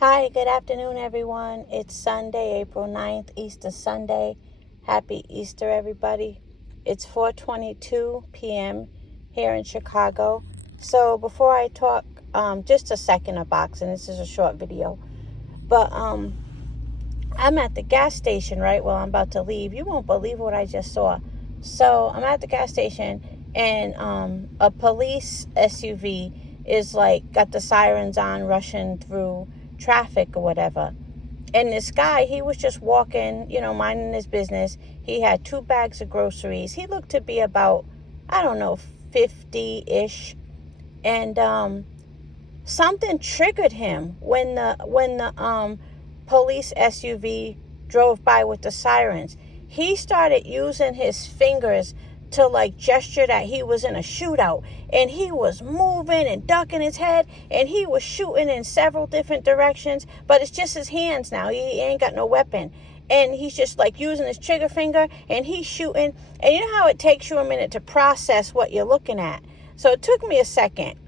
Hi, good afternoon, everyone. It's Sunday, April 9th, Easter Sunday. Happy Easter, everybody. It's 4:22 p.m. here in Chicago. So before I talk, just a second of boxing. This is a short video. But I'm at the gas station, right? Well, I'm about to leave. You won't believe what I just saw. So I'm at the gas station, and a police SUV is got the sirens on, rushing through traffic or whatever. And this guy, he was just walking, minding his business. He had 2 bags of groceries. He looked to be about, 50-ish. And something triggered him when the police SUV drove by with the sirens. He started using his fingers to gesture that he was in a shootout, and he was moving and ducking his head, and he was shooting in several different directions, but it's just his hands now. He ain't got no weapon, and he's just using his trigger finger, and he's shooting. And you know how it takes you a minute to process what you're looking at? So it took me a second.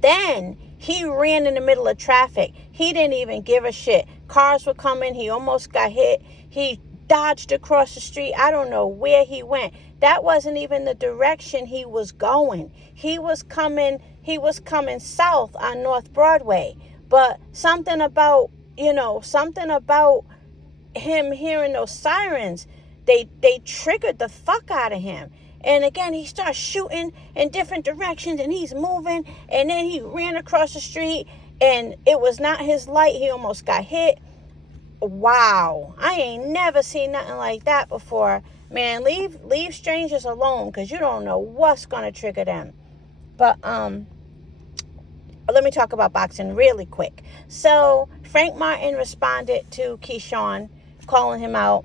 Then he ran in the middle of traffic. He didn't even give a shit. Cars were coming. He almost got hit. He dodged across the street. I don't know where he went. That wasn't even the direction he was going. He was coming south on North Broadway. But something about him hearing those sirens, they triggered the fuck out of him. And again, he starts shooting in different directions, and he's moving, and then he ran across the street, and it was not his light. He almost got hit. Wow, I ain't never seen nothing like that before. Man, leave strangers alone, because you don't know what's going to trigger them. But let me talk about boxing really quick. So Frank Martin responded to Keyshawn, calling him out,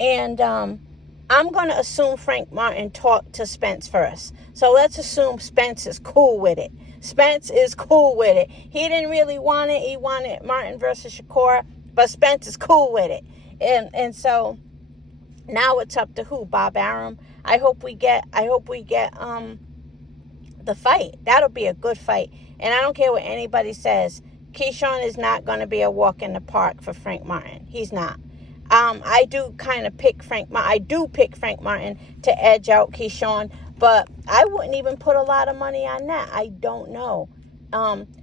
and I'm going to assume Frank Martin talked to Spence first. So let's assume Spence is cool with it. Spence is cool with it. He didn't really want it. He wanted Martin versus Shakur, but Spence is cool with it. And so now it's up to who? Bob Arum. I hope we get the fight. That'll be a good fight. And I don't care what anybody says. Keyshawn is not going to be a walk in the park for Frank Martin. He's not. I do pick Frank Martin to edge out Keyshawn, but I wouldn't even put a lot of money on that. I don't know.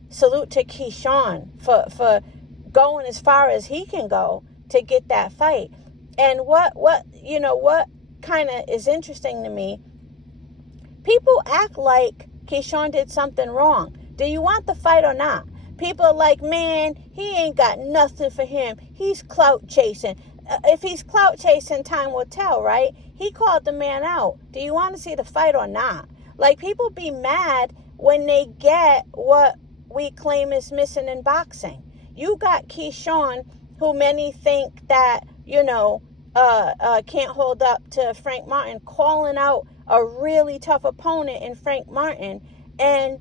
Salute to Keyshawn for going as far as he can go to get that fight. And what kind of is interesting to me, people act like Keyshawn did something wrong. Do you want the fight or not? People are like, man, he ain't got nothing for him. He's clout chasing. If he's clout chasing, time will tell, right? He called the man out. Do you want to see the fight or not? People be mad when they get what we claim is missing in boxing. You got Keyshawn, who many think that, can't hold up to Frank Martin, calling out a really tough opponent in Frank Martin, and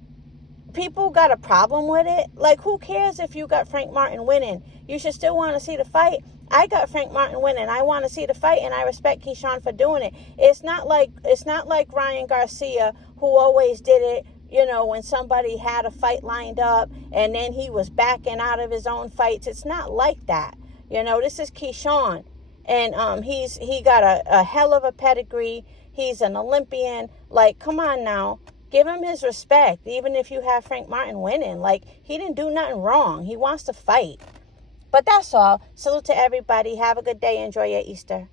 people got a problem with it. Who cares if you got Frank Martin winning? You should still want to see the fight. I got Frank Martin winning. I want to see the fight, and I respect Keyshawn for doing it. It's not like Ryan Garcia, who always did it, when somebody had a fight lined up and then he was backing out of his own fights. It's not like that. This is Keyshawn, and he got a hell of a pedigree. He's an Olympian. Come on now. Give him his respect, even if you have Frank Martin winning. He didn't do nothing wrong. He wants to fight. But that's all. Salute to everybody. Have a good day. Enjoy your Easter.